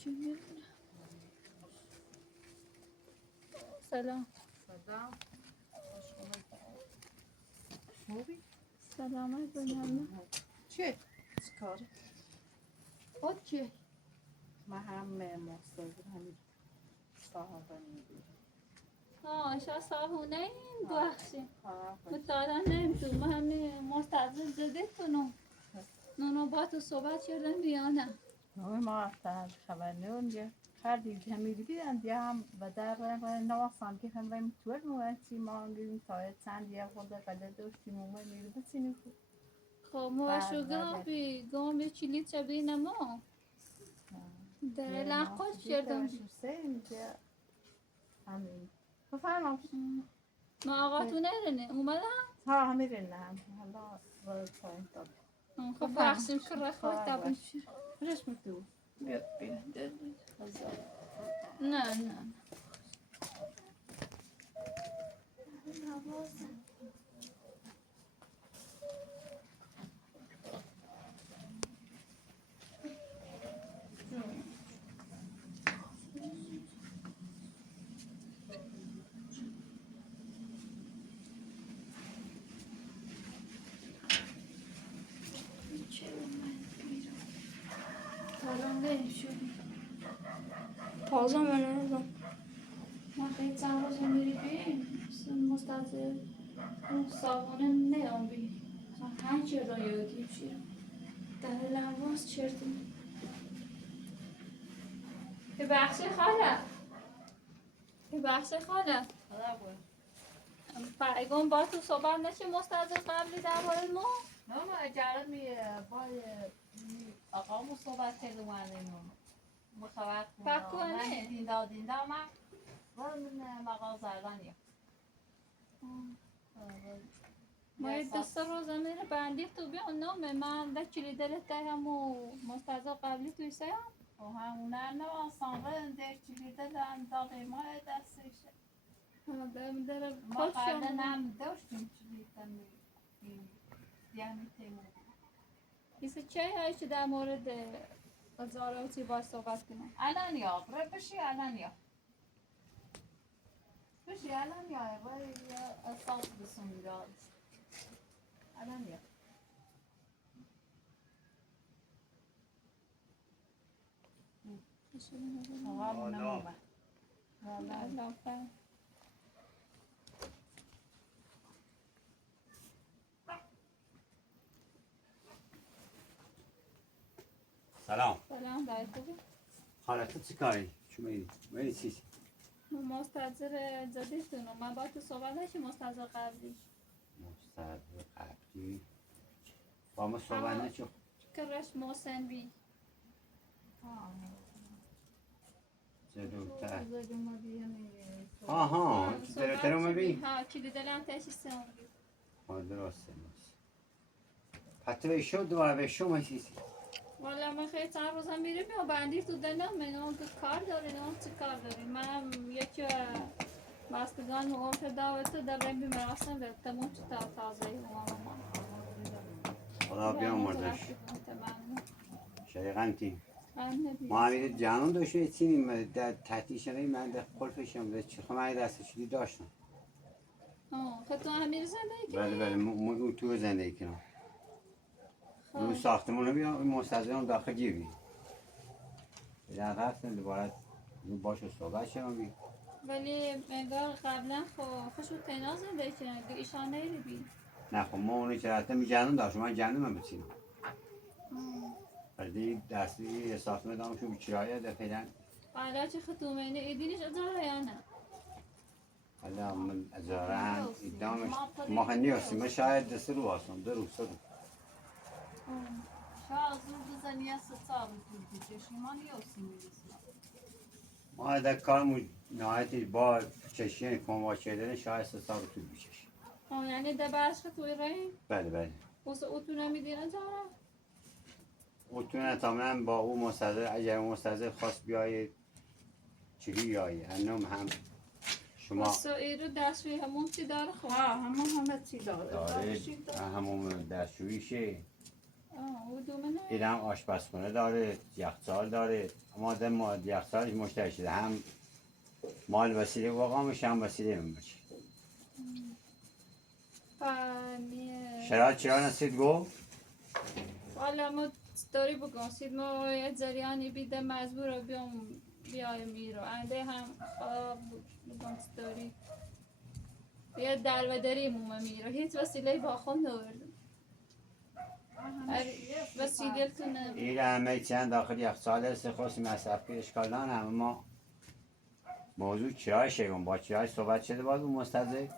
سلام. سلام. خوبی؟ سلامت بنیامین. چه؟ چیکاره؟ خود چیه؟ من هم مستاجر همین صاحبه میگیرم. شا صاحبونه این بخشی. خب. متعادل نمیتون. ما همین مستعجل زده کنم. نونو با تو صحبت کردن بیانه. ما اصلا خبر نمی‌دیم. هر دیگه میری بیان دیگه هم به در نواسان که هم باید طور موتی ما گیریم تا چند یه خود قدر داشتیم و ما میری بسینیم. خب ما شو گام چیلی چبی نما. در لاقاش کردم. اینجا همین. بفرمایید. ما آقا تو نرنه اومدن؟ ها همیرن هم. حالا وارد پایین تا. خب بخشیم که رخواه تابن شیر. فرش میتو. بیا بیا. نه. تازه من ما خیلی چند روز میری بیم مستعجل صابونه نیام بی هنچه را یادیم شیرم در لحواز چردیم به بخش خاله پیگام با تو صحبت نشه مستعجل قبلی در باره ما نه ما اجاره با آقامو صحبت کردم مخابرت پاکونه دیندا ما من مغازه دانیم ما یه دست روزه میره بندی تو بیان نامه من در چلی دلت همو مستعجل قبلی توی سیم و همونه نه آسان در چلی دلم داغی ما دستشه ما قبل نم داشتیم چلی دلم یعنی تیمون ایسا چه هایش در مورد ازاره و چی باید صحبت کنم الان یا بشی الان یا باید اساس بسونی داد الان یا آقامون نمومه والله سلام دایی خوبی؟ خالتو چی کاری؟ شما میری چیزی؟ مستجر جدیدتونو من با تو صحبت نشی مستجر قبلی مستجر قبلی با ما صحبت نشو کرش محسن بی جلوتر آها جلوتر رو میبین؟ ها کلی دلم تشی سهم بی درسته پتوی شد دوباره به شما چیزی والا من خیلی چند روز هم میریم یا بندی تو دلم من تو کار داری نه چه کار داری من یکی بستگان مقامت دعوت در رنبی مراسم به تمام چه تازه خدا بیامردش شریقنتی ما همین جانون داشته چینیم در تحتیشنه من در قلفشم در چه خمه دستشدی داشتم خب تو همین زندگی کنی؟ بله اون تو زندگی کنم اون ساختمون رو بیام مستجرم داخل گیر بیم در رفتن دوباره باشه صحبت شما بیم ولی انگار قبلا خوشو تینا زندگی کنم به ایشان نیری بی نه خب ما اونی که رفتم جنون داشت من جنون هم بچینم ولی دستی ساختمون دامشو بیچرایه در پیدن حالا چه خطومینه ایدینش اجاره یا نه؟ حالا من اجاره هم ایدامش ماه نیستیم من شاید دست رو باشم دو روز شدم شاید زور بزنی از سال طول بکشی ما نیستیم ما در کارمون نهایتی با چشیه کنوا شدن شاید 3 سال طول بکشه یعنی در برش توی رایی؟ بله واسه اوتو نمیدین اجاره؟ اوتونه تمام با او مستظر اگر مستظر خواست بیاید چلی بیایی هنوم هم شما واسه ایرو دستوی همون چی داره خب؟ همه چی داره داره همون دستشویشه او دومه این هم آشپزخونه داره، یخچال داره. اما ما یخچالش مشترک شده، هم مال وسیله واقعا میشه، هم وسیله من باشه. شرایط چرا نسید گو؟ والا ما داری بگوشید ما یه جریانی بیده مجبور بیایم ایرو انده هم بگم داری یه در و دری مومه میرو هیچ وسیله با خود نوردم وسیله تونه این همه چند داخل یخچال است خواستیم مصرف که اشکال نه، اما موضوع چای شیون با چای صحبت شده باید اون مستضی؟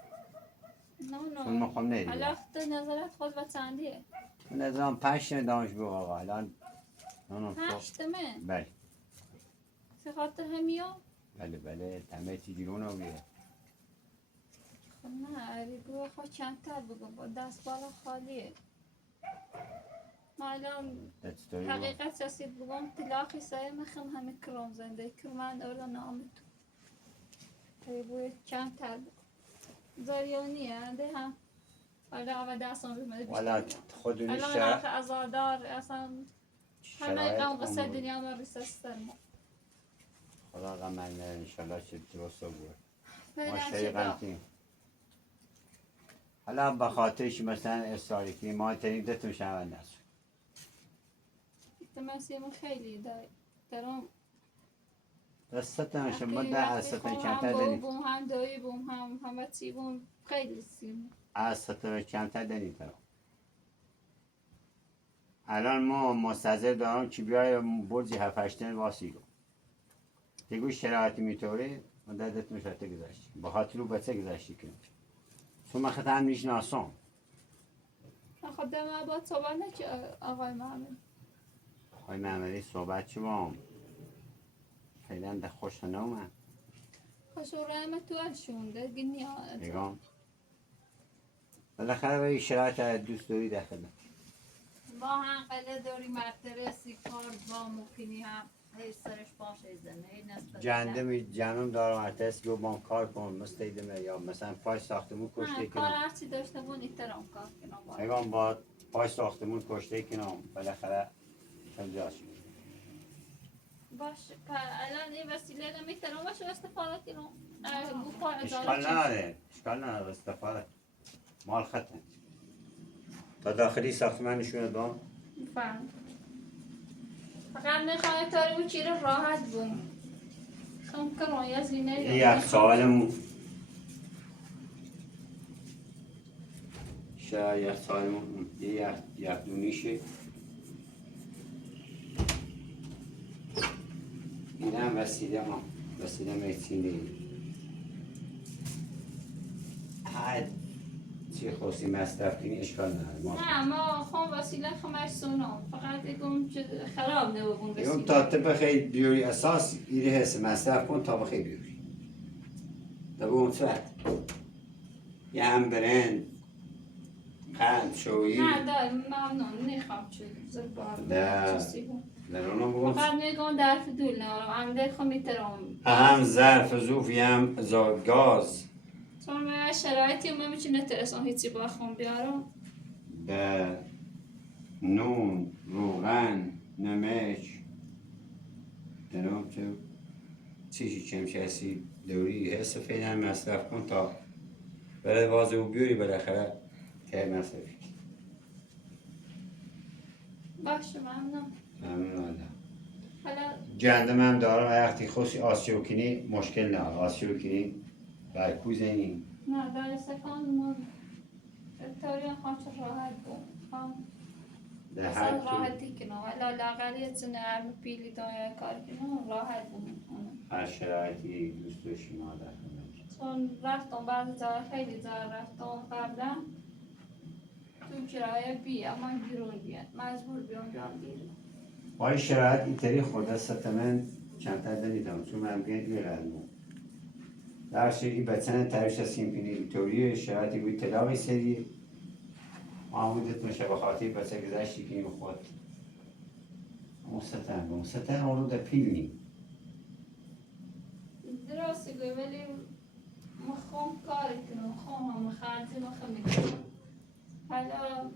نه چون مخوام نیدیم علاقت نظرت خود و چندیه؟ نظرم 5 دانش بگو آقا الان 8 من؟ بله چه خاطر همیا؟ بله تمه تیگیرون رو بیه. خب نه بگو خود چندتر بگو با دست بالا خالیه ما الان حقیقت رسید بگم تلاقی سایه مخم همه کرم زنده کرمان اردا نام تو بگو چندتر بگو زاریونیه انده هم حالا اول دستان بگمده والا خودونی الان رفت ازادار اصلا همه قوم قصه دنیا ما بیسستر ما خدا غمن انشالله چه درست بود فعلا ما چه شریقم حالا بخاطرش مثلا اصراری کنیم ما ترین دتون شنونده است تماسیم خیلی درم دستتون شما ده دستتون کمتر دنید بوم هم دایی بوم هم همه چی بوم خیلی سیم دستتون کمتر دنید ترم الان ما مستظر دارم که بیای برزی 7-8 واسی رو دیگو شرایطی میطوره من دردتون شرطه گذاشتی با خاطر رو بچه گذاشتی کنیم چون من خطا هم نیش ناسم خب دم با صحبت نچه آقای محمد آقای محمدی صحبت چه بام خیلی هم ده خوش نومن خوش رو همه تو شونده گنی نگام بالاخره به شرایط دوست داری داخل ما هم قله داری مرترسی کار با ممکنی هم هی سرش باشه زنه جنده جنم دارم ارتست گو بام کار کن مستیدمه یا مثلا پای ساختمون کشته کار کنم هرچی داشته بون ایترام کار کنم نگام با پای ساختمون کشته کنم بالاخره کجاش باش الان این وسیله رو میترم باشه استفاده کنم اشکال نداره استفاده مال ختم تا داخلی ساختمانشون دام فهم فقط نخواهی تاری و چی رو راحت بوم خم کرون یا زینه یک سوالمون شاید یک سوالمون یک دونیشه این هم وسیله میتینی هر چی خواستی مصرف کنی اشکال نداره نه ما خون وسیله خمش سونم فقط اگم خراب نبون اگم وسیله تا بخوای بیاری اساس ایره حس مصرف کن تا بخوای بیاری تا به اون صورت یه هم برند قند شویی نه دار ممنون نخوام چون زربار فقط میگم در فدول نارم عمده خو میترم هم ظرف زوفی هم گاز چون من شرایطی ما میتونه ترسان هیچی با خون بیارم به نون روغن نمک دنام تو چیزی چمشه هستی دوری حس فعلا مصرف کن تا برای وازه و بیوری بالاخره که مصرفی باشه ممنون ممنون حالا جندم هم دارم وقتی خوشی آسیو کنی مشکل نه آسیو کنی برکوز اینی نه در سکان ما تاری خواهد راحت بود در اصلا هر تو راحتی کنم ولی لاغلی چون عرب پیلی دایا کار کنم راحت بود هر شرایطی دوست داشتی مادر کنم چون رفتم بعضی جا خیلی جا رفتم قبلا تو کرایه بی اما بیرون بیاد مجبور بیام بیرون با این شرایط اینطوری خورده ستمن چندتر دنیدم چون من بگید بیرم در شکلی بچن تریش هستیم کنی اینطوری شرایطی بود تلاقی سری معمودت میشه بخاطر بچه گذشتی کنیم خود ستن اون رو در پیل نیم درسته گوی ولی مخوام کاری کنم مخوام هم خرجی مخوام میکنم حالا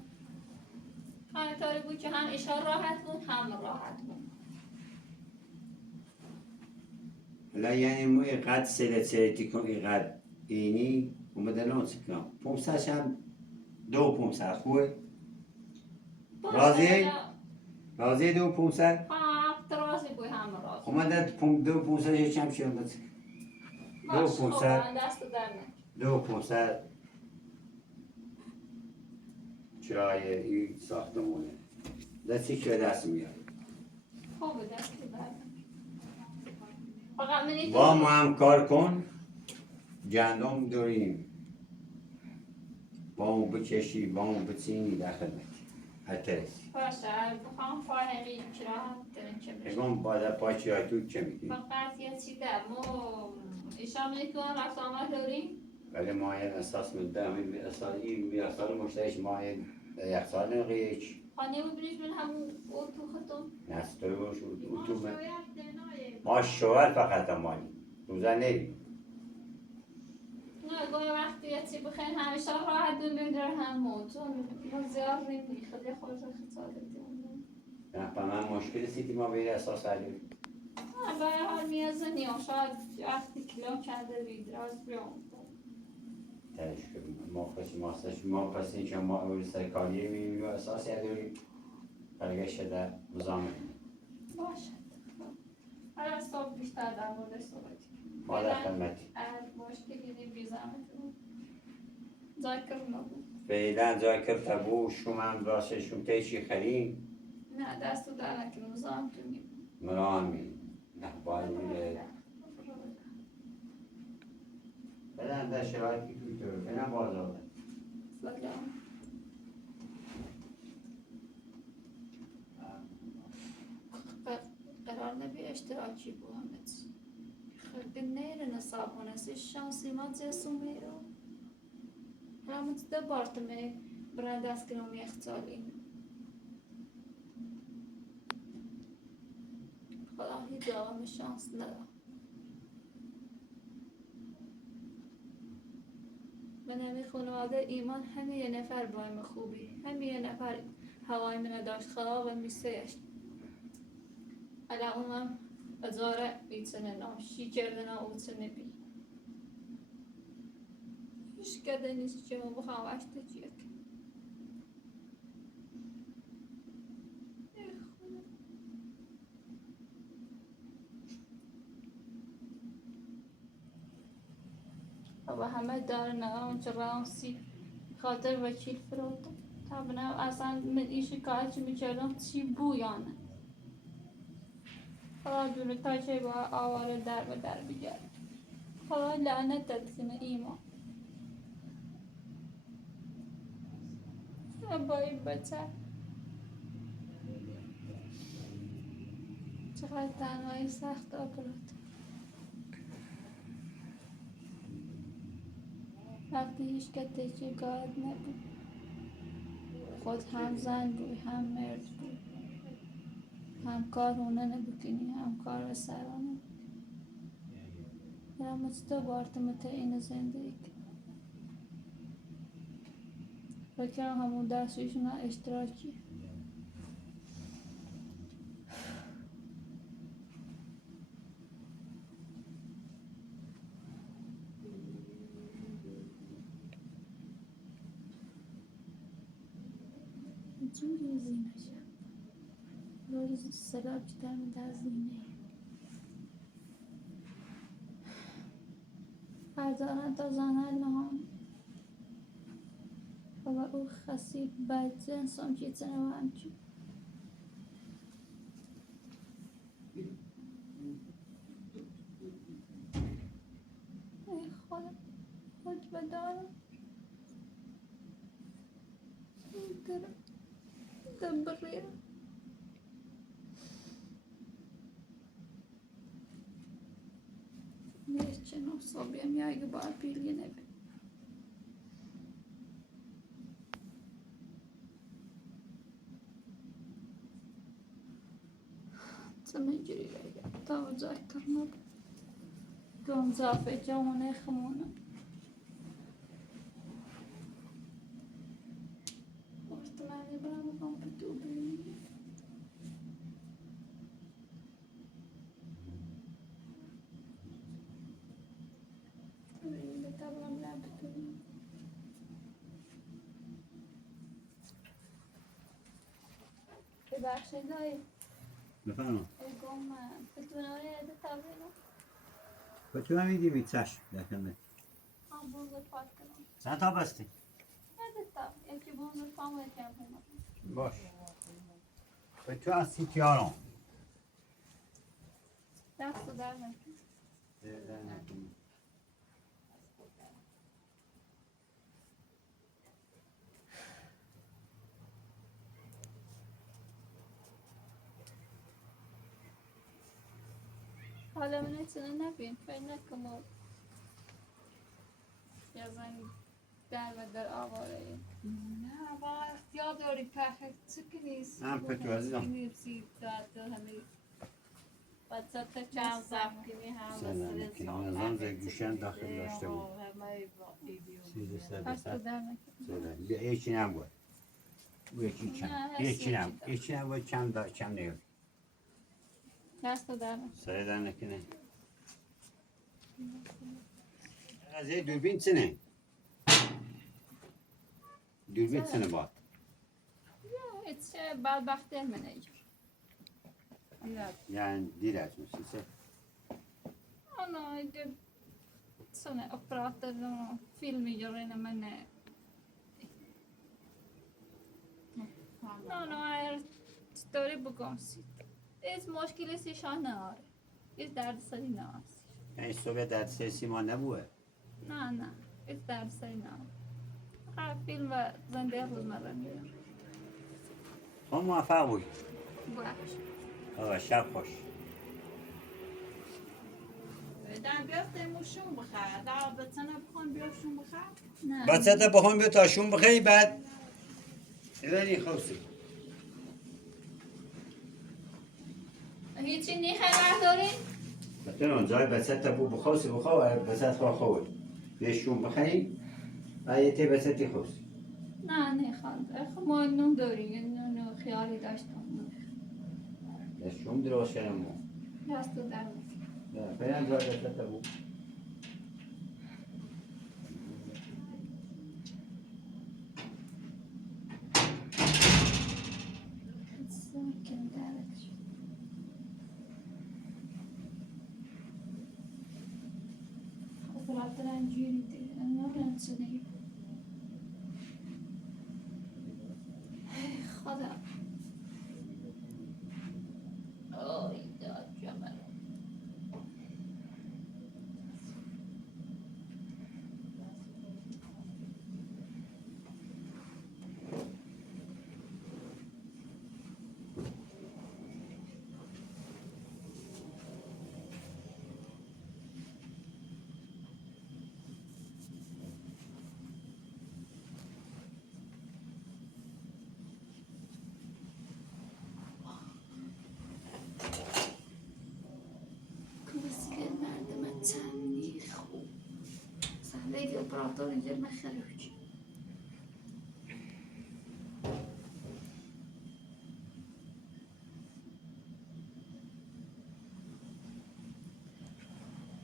همینطوری بود که هم ایشان راحت بود هم راحت بود. حالا یعنی مو اینقدر سلتی کن اینقدر اینی اومده نوت کنم 500 هم 2500 خوبه راضی؟ راضی 2500 هم راضی بود هم راضی اومده 2500 چم شد باشه خب دست در نکن 2500 چرای این ساختمونه دستی که دست میاد خوبه دست در نکن فقط منی با ما هم کار کن گندم داریم با اون بکشی با اون بچینی در خدمت حتی باشه بخوام فاهمی چرا دارین چه بشه اگم باید پاچی های تو چه میگی؟ فقط یه چی در مو ایشان منی که هم رفت آمد داریم ولی ما یه اساس مده همین میرسال مشتریش ما یه یخسال نقیچ خانه ببینیش من همون او تو خطم نستوش و تو ما شوهر فقط مالی روزه نبی نه گاهی وقتی یه چی بخین همیشه راحت دونیم در همون چون ما زیاد نمی خیلی خوش خطا دیدیم نه با من مشکل سیتی ما بیر اساس علی به هر حال میازنی یا شاید وقتی کلام کرده بیدراز بیام ترش کنیم ما پس ما پس این که ما اول سرکاریه میبینیم و اساس یادوری برگه شده مزامه باشه حالا صبح بیشتر در مورد صحبت ما در خدمتی مشکلی نبی زحمت ذاکر نبود فعلا ذاکر تبو شما راشه شما تیشی خریم نه دستو در نکنم مزاحم تو نیم مرامی نه باید میره بدن در شرایطی توی تو فعلا بازار سلام قرار نبی اشتراکی بو همت خیلی نیره نصابونه سی شانسی ما جسو میرو همت ده بارتمه برند از کنم یختالی خدا هی دوام شانس ندارم من همین خانواده ایمان همه یه نفر بایم خوبی همه یه نفر هوای من داشت خواه و میسهش الان اونم ازاره بیتنه ناشی کردن اوتنه بی هیچ کده نیست که ما بخوام وشته چیه و همه دارن اون چرانسی خاطر وکیل فرود طبعا اصلا من این شکایت میکردم چی بویانه خدا دونه تا چه با آواره در و در بگرد خدا لعنت کنه ایمان با این بچه چقدر تنهایی سخت آبرد وقتی هیچ کسی شکایت نبود خود هم زن بود هم مرد بود هم کار هونه نبکنی هم کار سرانه یا مجده بارتمت این زندگی فکرم همون درسیشون اشتراکی جوری زینه شد روز سلاب بیشتر در زینه هزاران تا زنه نهان و او خسیب بدزن سمچیتنه و همچی ای خدا خود بدارم دبریم نیست چنو صابیم یا اگه باید پیلیه نبی سمه جوری بگم تا ذکر نبود گم زافه جامونه خمونه وقت من برم بگم بدو ببخشید دایی بفرما گم بتونه یه تابلو کجا میدی چشم در خدمت هم بزرگ پاک کنم چند تا بستی یه تاب یکی بزرگ پام و یکی هم کنم باش تو از سیتیارم دست در نکن حالا من ایتونه نبین فکر نکنم یا زنگ در آواره نه با اختیار داری پخه چه کنیست هم پتو عزیزم نیستی داد همه بچه تا چند چند زب زمان کنی هم سلام بسیار کنیم. از آن زگوشن داخل داشته بود. همه با ایدیو سیزده سر پس تو بسر در نکن بیا یکی نبود یکی نه، کم هست یکی یکی نبود دار. یکی نبود کم نیود دست تو در نکن سایه در نکنه از یه دوربین چنه دوربین چنه باد ایتشه بدبختی منه yani direkt misin sen? Ana det såna apparater och filmgörare men نه är större bagage. Ez مشکلی سیشان نداره. Ez درد سری نداره. Yani Sovyet dersi sima ne bu? نه ez درد سری نداره. فقط فیلم و زنده روزمره میگم. Son muvaffak buy. باش. Evet şap hoş. در بیافته موشون بخیر در بتنه بخون بیافشون بخیر نه. بچه تا بخون به تاشون بخی بعد ایرانی خوصی. هیچی نی خبر داری؟ بتونم جای بچه تا بو بخوصی بخواه بچه تا خواه. بهشون بخی و یه تی بچه تی خوصی. نه خواهد. ما نون داریم. نون خیالی داشتم. بهشون دروش کنم مو. دست در نکن. نه پیان جای بچه تا بو. Sakin derek. خاطرات رنجیری دی. نمیدونم چه دیگه. خدا. آی داد جمال. Klasik merdiven tenliği خوب. صندلی اپراتور اینجا نخره بچی.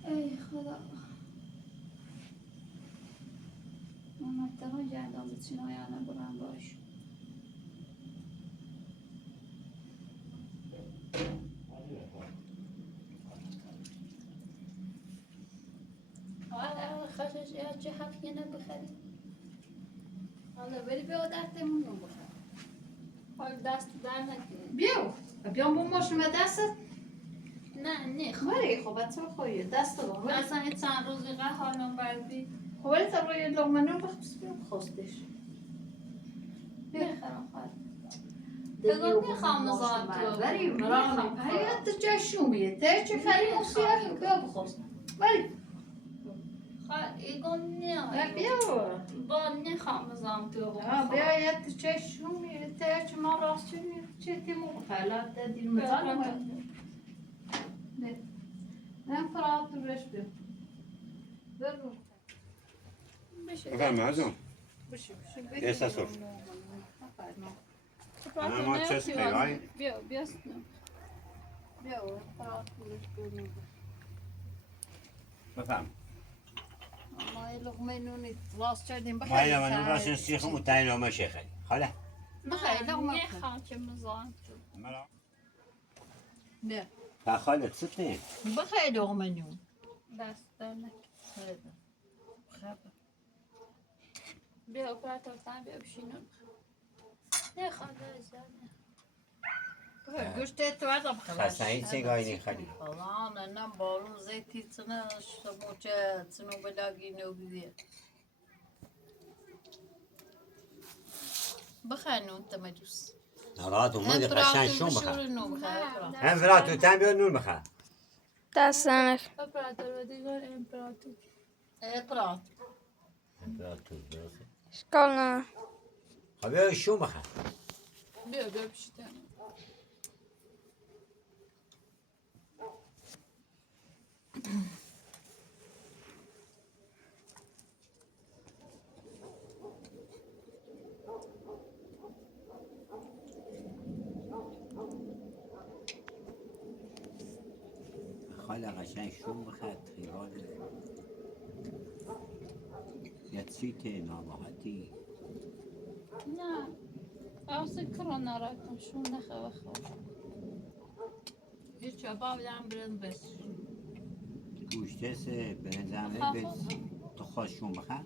ای خدا. من اتفاقا گردم بچین آیانه برم باش. خشش یا چه حقی نبخری؟ حالا بری بیا دستمون رو بخیر حال دست در نکنی. بیام با ماشون و دستت نه خواهی خب بچه خواهی دست رو بخیر اصلا یه چند روزی حالم بردی. خب ولی تا روی لغمه نون بخص بیا بخواستش میخرم خواهد. بگم میخوام نظام تو ولی میخوام حیات جشومیه ده چه خیلی مصیحی بیا بخواست ولی ایگون نه بیا با نخوام نظام تو بیا حیات جشومیه ده چه ما راست چه تیمو بخیلات ده دیر مزانه نه فرات روش بیا برو Efendim Azam. Esa sor. Ama çöz kayay. Bia بیا فرات روش بیا Efendim. ما لقمه نونی راست شدیم ما بخیر. اینا من راست سیخم و تاین ما شیخی خاله بخیر لقمه نه بخیر. خواهم که مزاحم مرا نه تا خاله ستنی بخیر لقمه نون. دست در نکن. خیر. خیر. بیا اپراتور تن بیا بشینم نه خواهده ازده بخیر گوشت تو از بخیر. خسته‌ای چه گاینی خالی Falan annem balon zeytini işte moça sinu belagi no gidiyor. بخنون تمجوس. نرات اومدی قشنگ شون بخواه نو بخیر. هم فرات و تن بیاد نون بخواه دست ننک اپراتور و دیگر امپراتور اقرا. امپراتور درسته اشکال نه خب بیا شون بخواه بیا بیا بشیدم خاله قشنگ شون بخواه خیال یا چیته نامحتی نه اصلا کران نراکم شون نخواه خواه Hiç yapabilirim biraz bes. گوشته سه به نظرمه به تو خواست شون بخواه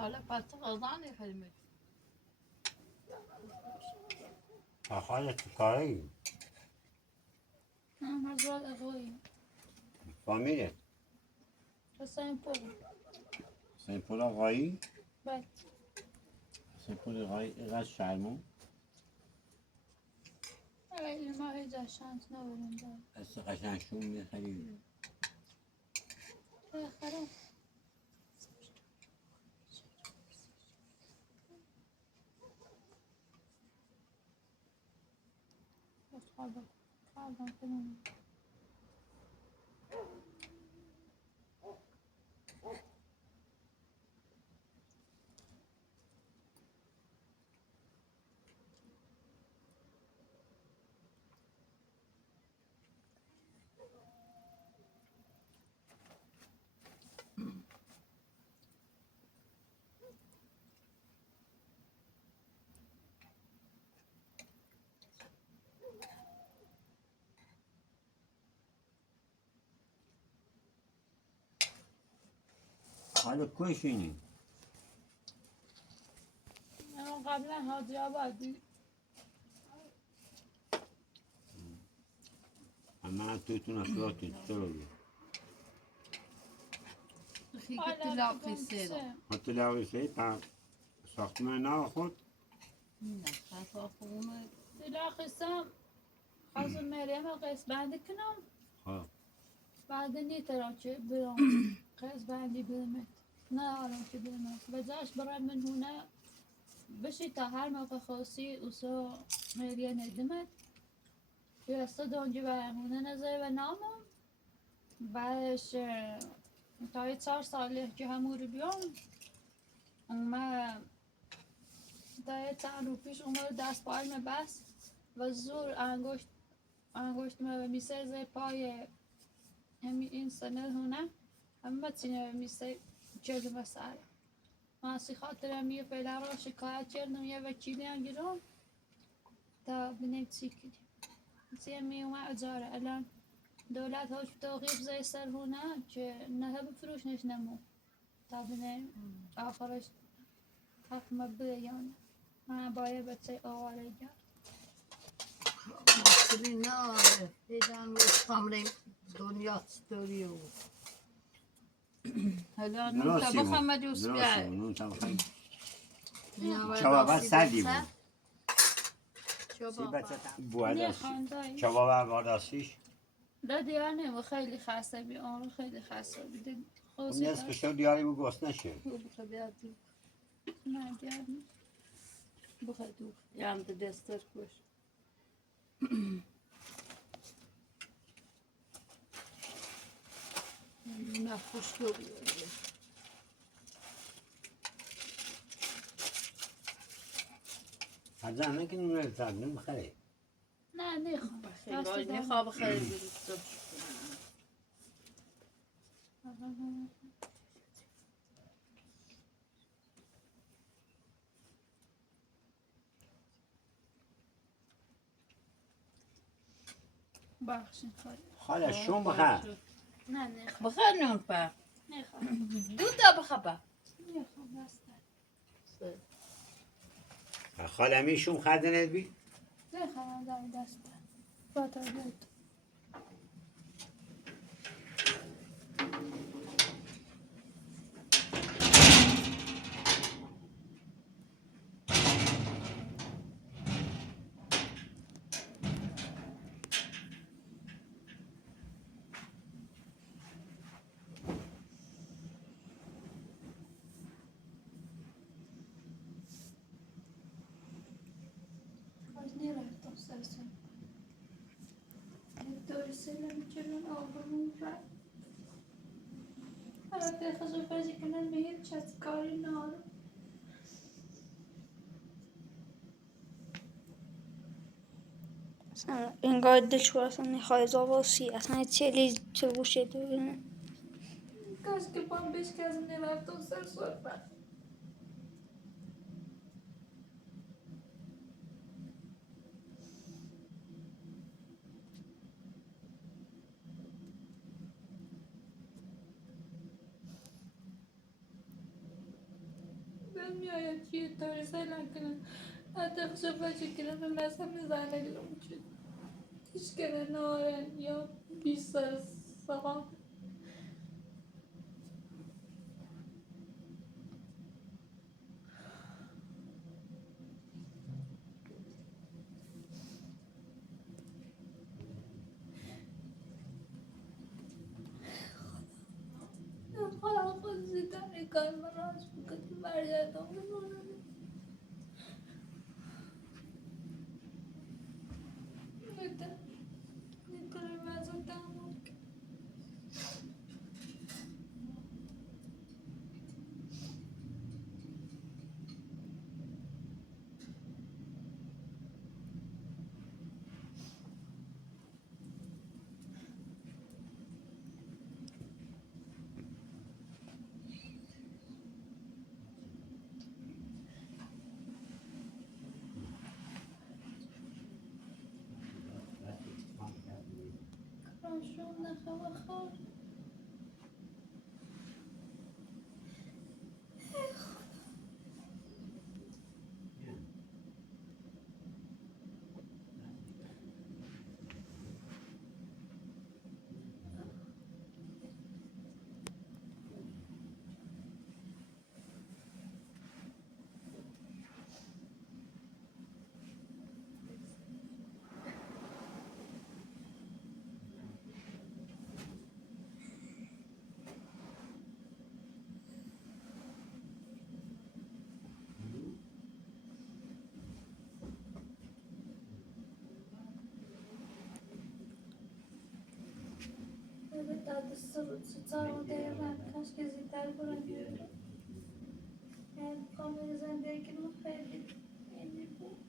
Hala pasta kazan ya kelime. خاله تو کاری هزار اقوی فامیلت حسین پول سیمپول آقایی بله سیمپول آقایی اینقدر شرمون اگه ما هیچ شانس نبودیم دارم از قشنگ شون میخوایی خراب خراب کنم حالا کشینی من قبلا حاجی آبادی اما توتون افراتون چرا خیلی تلا قصه. حتی لاویسی تا ساختمان نو خود نه خاطر خونه. سلا قسم خواستم مریم قیس بندی کنم ها بعد نیترم چه برام قیس بندی برمت نه آرام که برمت و جاش برای من هونه بشی تا هر موقع خواستی اوسا مریم ندمت که صد اونجا برای هونه نظر و نامم بعدش تا 4 ساله که همون رو بیام اومد تا چند رو پیش اومد دست پایم بس و زور انگشت ما میسه زیر پای همین این سنه هونه همه تینه میسه جلو و سر ماسی خاطرم یه فعلا رو شکایت کردم یه وکیلی انگیرم تا بنیم چی کردیم چی می اومد اجاره الان دولت هاش توقیف زی سر هونه که نه بفروش نش نمو تا بنیم آخرش حق مبه یا نه من باید بچه آواره کرد Tabii ne Neden İstanbul'un dünya story'u. Hala nu درستی tabak ama جوس درستی بیای. نون تا بخوایی چوابا سردی بود سی چوبابا بچه بود نه خاندایی چوابا باداسیش ده دیار نه خیلی خسته بی آن خیلی خسته بیده اون خوصی نیست کشتو دیاری بو گوست نشه بخواه بیاد دو نه دیار نه بخواه دو یم ده دستر کش نه خوشگو بیاد هر زنه که نونه تردن بخره نه نخوام خیلی نخواه خیلی بیرد بخشین خواهی خاله شون بخر نه نخوام بخیر نون پر نخوام دو تا بخبر نخوام بسته خاله می شون خردنت بی نخوام داری دسته با تا بود از نرفتم سرسون داری سلم چرون آبرون رفت حالا خزو بازی کنن به هیچ از کاری نارم اصلا انگار دلشور اصلا نخواه زاواسی اصلا چلی چه گوشه دوگه کاش که پام بیش که از نرفتم سرسون رفت میآید که داری سلام کنن حتی خزو بازی کنن به مثلا میزنه گلوم چید هیچ کنه نارن یا بیست سر سقام حالا خود زیدن کار من راست بکنی برگردم بمونم نکنه وضع دمار راشون نخواه خواه درد ستارو دیرم کاش که زیدتر برم بیارم یعنی کامل زندگی رو خیلی اینی بود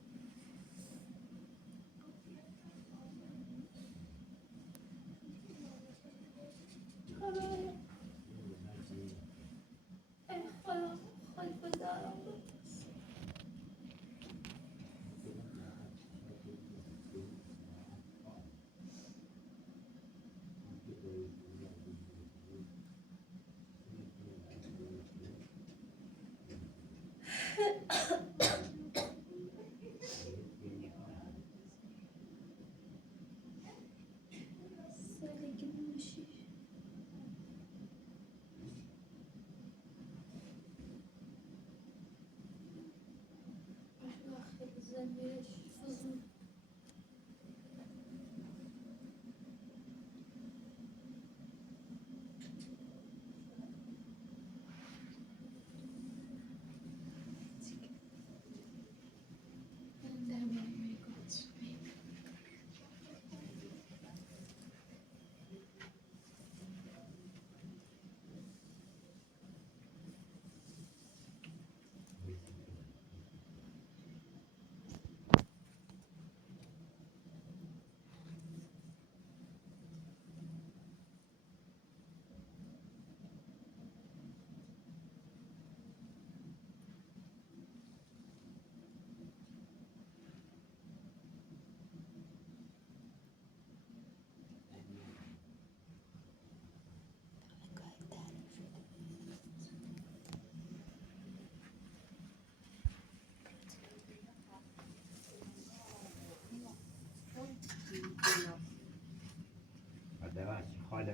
خدایا ای خدا خود بدارم بود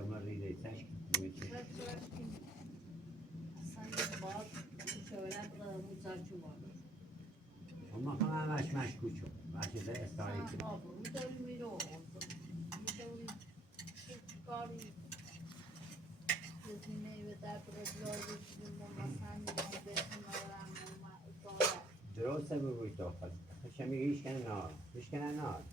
ما ریده تشک میشه اما همش مشکوچم بچه ده استاری درسته بگوی تو خود خشمی هیچ کنه نار هیچ کنه نار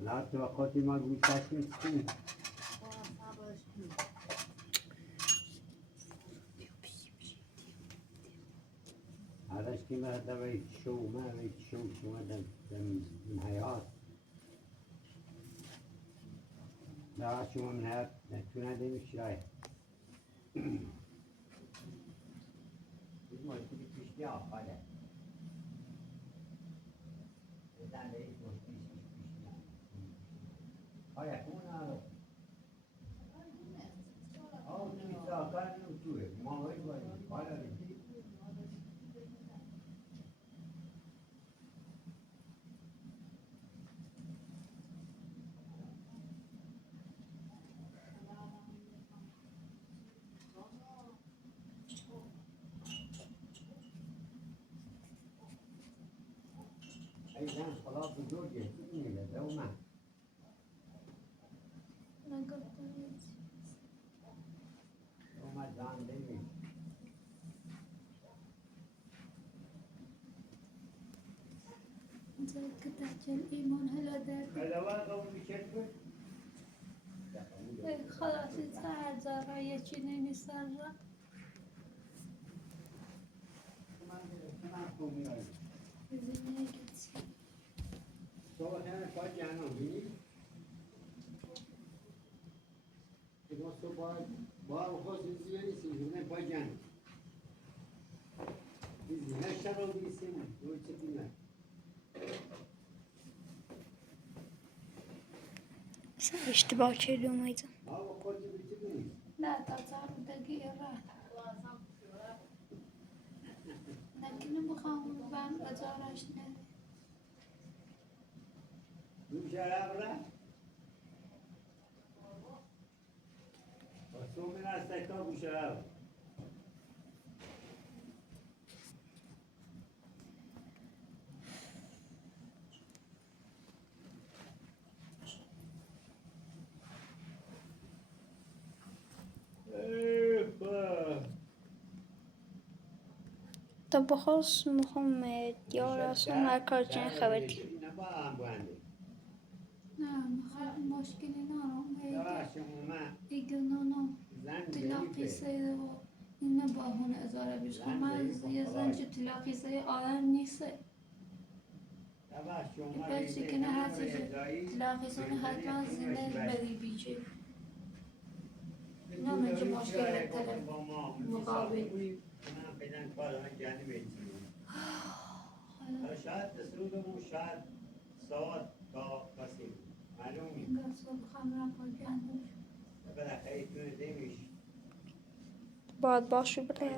لا توقعاتی ما گوی تشمیت کنی هذا شكي ما دريت شو ما ريت شو هذا من حياة لا شو من حياة تكون هذا مش رايح ما تبي تشتي هذا إذا ليش ما تشتي هاي يكون هذا أو تبي تأكل نوتوه ما هو يبغى هذا أيضا خلاص الزوج يحتاجني لدوما دوما دان دمي زاد قطعة الإيمان هلا دار هذا واقع بشكل خلاص يتقاعد زارا يجيني سارة كمان قومي هاي زيني قلت صور هنا فاجي عنه بيني كده صور بار خاص زيادة سيجونه فاجي عنه biz her şey oldu isim ölçütüne. Sen اشتباه کردم ایزم Ama koca ölçütüne. لا تصار دقيقة راحت لكن بخاف بان أزارش نده Bu şarap ra. Osman hasta bu şarap. تا بخواست میخوام دیار اصلا مرکز جن خبری نعم مشكلة نارم Yavaş ama إيجانانا تلاقي سيد إن باهون إزارة بيش أما يزنج تلاقي سيد آلان نيسي yavaş yollar بس كنا هاتي تلاقي سيد حتما زنة بدي بيجي نه من مشكلة طرف مقابل شاید تسرودمون شاید ساعت تا کسی معلومی قصد خمرة بجاندش بالاخره تونه دیمیش باید باشه برای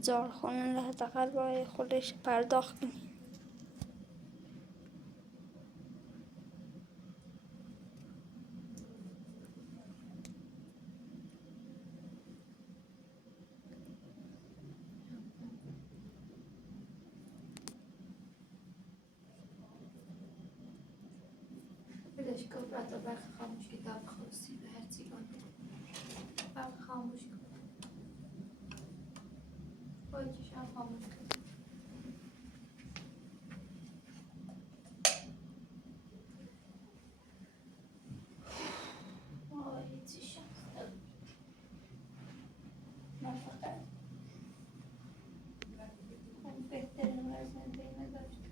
زار خونه حداقل برای خودش پرداخت کنی بدش كبرات برق خاموش كتاب خلصي بهرتي برق خاموش بايجي شعر خاموش بهترین وزن بین داشت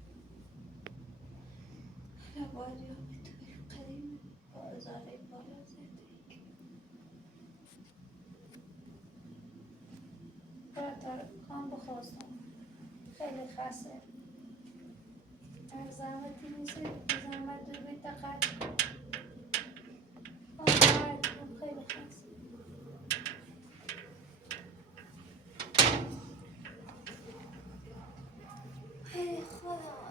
لبالی ها بتوش قدیم بازاره بالا زده برادر کام بخواستم خیلی خسته زحمتی نیست زحمت رو به دقت خیلی خسته ای خدا